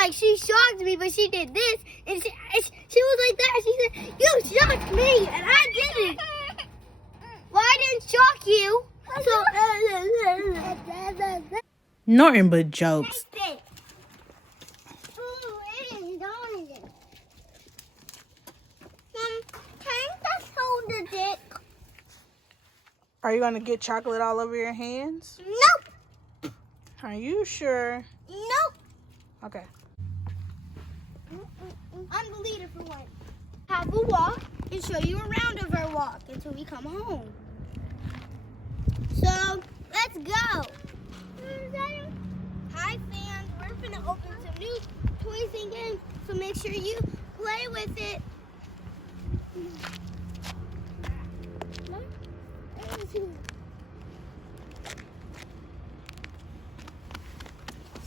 like, she shocked me, but she did this, and she was like that. She said, "You shocked me," and I didn't. Well, I didn't shock you. So, Norton but jokes. Are you gonna get chocolate all over your hands? Nope. Are you sure? Nope. Okay. I'm the leader for one. Have a walk and show you around of our walk until we come home. So, let's go. Hi, fans. We're going to open some new toys and games, so make sure you play with it.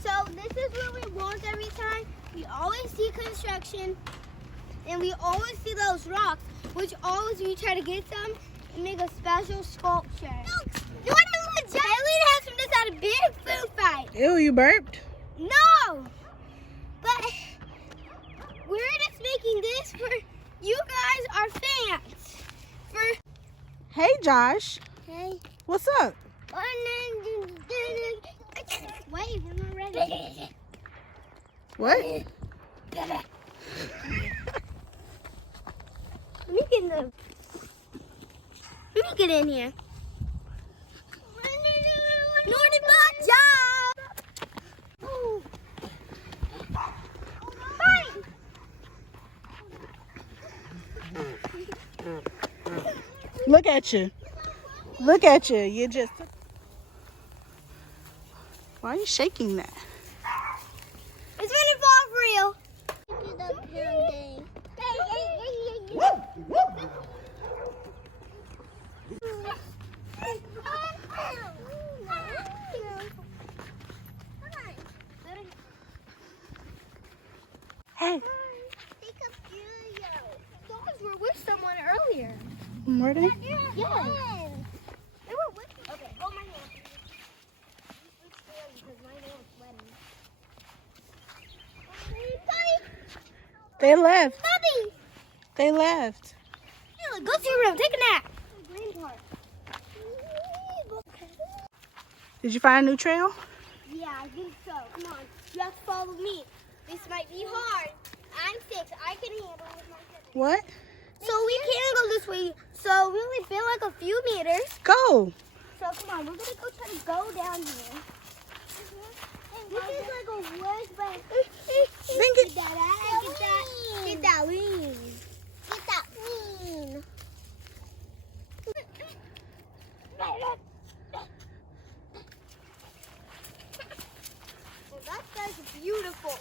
So, this is where we walk every time. We always see construction, and we always see those rocks, which always we try to get some and make a special sculpture. You want to know Jalen has from this at a big food fight? Ew, you burped? No! But we're just making this for you guys, our fans. Hey, Josh. Hey. What's up? Wait, we're not ready. What? Let me get in the... Let me get in here. Look at you. Look at you. You just... Why are you shaking that? It's gonna fall for real. Hey. Dogs were with someone earlier. Were they? Yes. They were with me. Okay, hold my hand. Because my hand is sweating. They left. Bubby! They left. Go to your room. Take a nap. Green part. Did you find a new trail? Yeah, I think so. Come on. You have to follow me. This might be hard. I'm 6. I can handle it with my 7. What? So we can go this way. So we only been like a few meters. Go. So come on, we're gonna go try to go down here. This is like a woods, but get that lean. Get that lean. Well, that guy's beautiful.